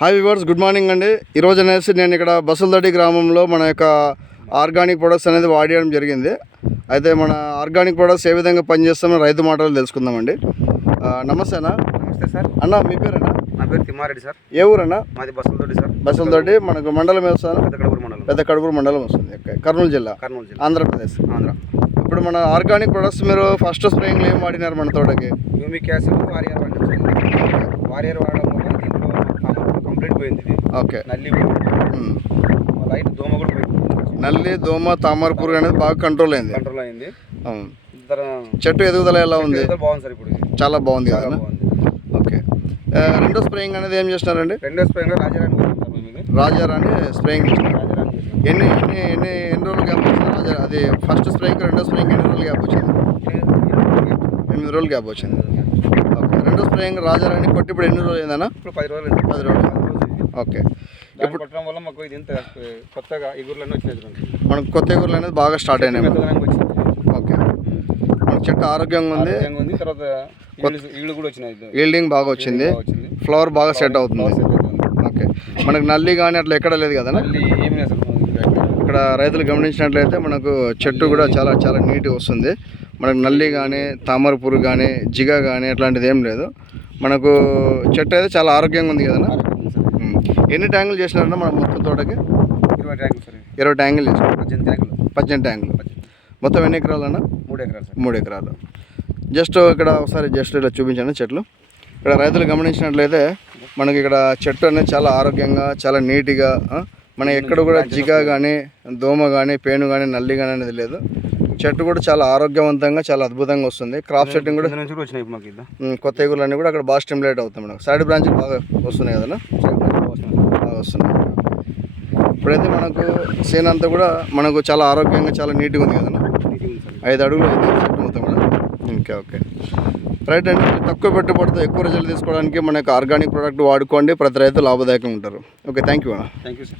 Hi viewers good morning అండి. ఈరోజు అనేసి నేను ఇక్కడ బసలదడి గ్రామంలో మన యొక్క ఆర్గానిక్ ప్రొడక్ట్స్ అనేది వాడేయడం జరిగింది. అయితే మన ఆర్గానిక్ ప్రొడక్ట్స్ ఏ విధంగా పనిచేస్తామో రైతు మాటలు తెలుసుకుందామండి. నమస్తే అన్న. నమస్తే సార్. అన్న మీ పేరేనా? నా పేరు తిమ్మారెడ్డి సార్. ఏ ఊరన్నా? మాది బసంతోటి సార్. బసలదొడ్డి మనకు మండలం ఏ వస్తాను పెద్ద కడపూరు మండలం. పెద్ద కడుపురు మండలం వస్తుంది. కర్నూలు జిల్లా? కర్నూలు జిల్లా. ఆంధ్రప్రదేశ్. ఆంధ్ర. ఇప్పుడు మన ఆర్గానిక్ ప్రొడక్ట్స్ మీరు ఫస్ట్ స్ప్రేయింగ్లో ఏం వాడినారు మన తోటకి? హ్యూమిక్ యాసిడ్ వారియర్ వాడినాం వారియర్ వాడడం వల్ల ఓకే. నల్లి. లైట్ దోమ కూడా నల్లి దోమ తామర పురుగు అనేది బాగా కంట్రోల్ అయింది. కంట్రోల్ అయింది. చెట్టు ఎదుగుదల ఎలా ఉంది? బాగుంది సార్ ఇప్పుడు చాలా బాగుంది కదా ఓకే. రెండో స్ప్రేయింగ్ అనేది ఏం చేసినారండి రెండో స్ప్రేయింగ్ రాజారాణి స్ప్రేయింగ్. రాజారాణి చేసాం. ఎన్ని ఎన్ని ఎన్ని ఎన్ని రోజులు గ్యాప్ వచ్చింది? రాజా అది ఫస్ట్ స్ప్రేయింగ్ రెండో స్ప్రేయింగ్ ఎన్ని రోజులు గ్యాప్ వచ్చింది? ఎనిమిది రోజులు గ్యాప్ వచ్చింది. ఓకే. రెండో స్ప్రేయింగ్ రాజారాని కొట్టి ఇప్పుడు ఎన్ని రోజులు అయిందన్నా ఇప్పుడు పది రోజులు. పది రోజులు. ఓకే. కొట్టడం వల్ల మాకు ఇది ఇంత కొత్తగా ఇగుర్లన్నీ వచ్చినాయి. మనకు కొత్త ఎగురులు అనేది బాగా స్టార్ట్ అయినాయి మనకు. ఓకే. మన చెట్టు ఆరోగ్యంగా ఉంది. ఉంది. తర్వాత ఈళ్ళు కూడా వచ్చినాయి. ఈల్డింగ్ బాగా వచ్చింది. ఫ్లవర్ బాగా సెట్ అవుతుంది. ఓకే. మనకు నల్లి కానీ అట్లా ఎక్కడ లేదు కదా మనకి. ఇక్కడ రైతులు గమనించినట్లయితే మనకు చెట్టు కూడా చాలా చాలా నీట్గా వస్తుంది. మనకు నల్లి కానీ తామర పురుగు కానీ జిగ కానీ అట్లాంటిది ఏం లేదు. మనకు చెట్టు అయితే చాలా ఆరోగ్యంగా ఉంది కదా. ఎన్ని ట్యాంకులు చేసినారన్నా మన మొత్తం తోటకి? ఇరవై ట్యాంకులు సార్. ఇరవై ట్యాంకులు చేసినారు. పద్దెనిమిది ట్యాంకులు. పద్దెనిమిది ట్యాంకులు. మొత్తం ఎన్ని ఎకరాలన్నా? మూడు ఎకరాలు సార్. మూడు ఎకరాలు. జస్ట్ ఇక్కడ ఒకసారి జస్ట్ ఇలా చూపించండి చెట్లు. ఇక్కడ రైతులు గమనించినట్లయితే మనకి ఇక్కడ చెట్టు అనేది చాలా ఆరోగ్యంగా చాలా నీట్గా మన ఎక్కడ కూడా జిగ కానీ దోమ కానీ పేను కానీ నల్లి కానీ అనేది లేదు. చెట్టు కూడా చాలా ఆరోగ్యవంతంగా చాలా అద్భుతంగా వస్తుంది. క్రాప్ సెట్టింగ్ కూడా కొత్త ఎగురులు అన్నీ కూడా అక్కడ బాగా స్టిమ్యులేట్ అవుతాయి మనకు సైడ్ బ్రాంచ్ బాగా వస్తున్నాయి కదా బాగా వస్తున్నాయి. ఇప్పుడైతే మనకు సీన్ అంతా కూడా మనకు చాలా ఆరోగ్యంగా చాలా నీట్గా ఉంది కదా ఐదు అడుగులు అయితే చెట్టు మొత్తం కూడా. Okay okay. రైట్ అండి తక్కువ పెట్టుబడితో ఎక్కువ రిజల్ట్ తీసుకోవడానికి మనకు ఆర్గానిక్ ప్రోడక్ట్ వాడుకోండి ప్రతి రైతు లాభదాయకంగా ఉంటారు. ఓకే థ్యాంక్ యూ అన్న. Thank you sir.